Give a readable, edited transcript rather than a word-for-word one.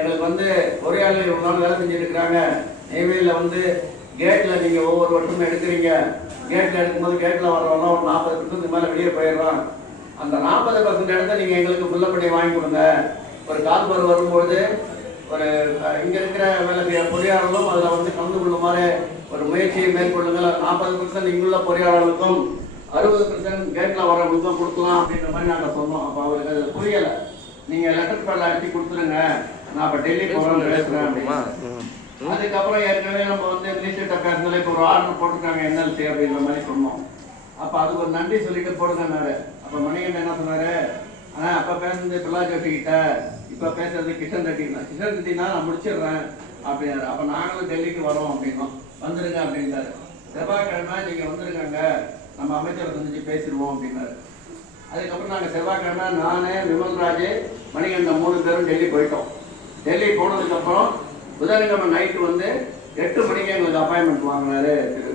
எங்களுக்கு வந்து பொறியாளர்கள் இவ்வளோ நாள் வேலை செஞ்சுருக்கிறாங்க. நெய்வேலியில் கேட்டில் நீங்கள் ஒவ்வொரு வருஷமும் எடுக்கிறீங்க. கேட்டில் எடுக்கும்போது கேட்டில் வர்றவங்க ஒரு 40% மேலே வெளியே போயிடுறோம். அந்த 40% இடத்த நீங்கள் எங்களுக்கு ஃபுல்லப் பண்ணி வாங்கி கொடுங்க. ஒரு கால்பர் வரும்பொழுது ஒரு இங்கே இருக்கிற வேலை செய்கிற பொறியாளர்களும் அதில் கலந்து கொள்ளுமாறு ஒரு முயற்சியை மேற்கொள்ளுங்கள். 40% இங்குள்ள பொறியாளர்களுக்கும் 60% கேட்டில் வரவங்களுக்கும் கொடுக்கலாம் அப்படின்ற மாதிரி நாங்கள் சொன்னோம். அப்போ அவருக்கு அது புரியலை. நீங்கள் லெட்டர் பேட் அடிச்சு கொடுத்துருங்க, நான் இப்போ டெல்லி போகிறோன்னு பேசுகிறேன் அப்படின்னா. அதுக்கப்புறம் ஏற்கனவே நம்ம மினிஸ்டர்கிட்ட பேசுனால இப்போ ஒரு ஆர்டர் போட்டிருக்காங்க என்எல்சி அப்படின்ற மாதிரி சொன்னோம். அப்போ அதுக்கு ஒரு நன்றி சொல்லிட்டு போடுங்கன்னாரு. அப்போ மணிகண்டன் என்ன சொன்னார், ஆனால் அப்போ பேசுறது பிரலாத் ஜோஷி கிட்ட, இப்போ பேசுறது கிஷன் ரெட்டினா. கிஷன் ரெட்டினா நான் முடிச்சிடுறேன் அப்படின்னாரு. அப்போ நாங்களும் டெல்லிக்கு வரோம் அப்படின்னோம். வந்துருங்க அப்படின்னாரு. செவ்வாய்க்கிழமை நீங்கள் வந்துருக்காங்க, நம்ம அமைச்சரை சந்திச்சு பேசிடுவோம் அப்படின்னாரு. அதுக்கப்புறம் நாங்கள் செவ்வாய்க்கிழமை நான், விமல்ராஜ், மணிகண்டன் 3 பேரும் டெல்லி போயிட்டோம். டெல்லி போனதுக்கப்புறம் புதன்கிழமை நைட்டு 8 மணிக்கு எங்களுக்கு அப்பாயின்மெண்ட் வாங்கினாரு திரு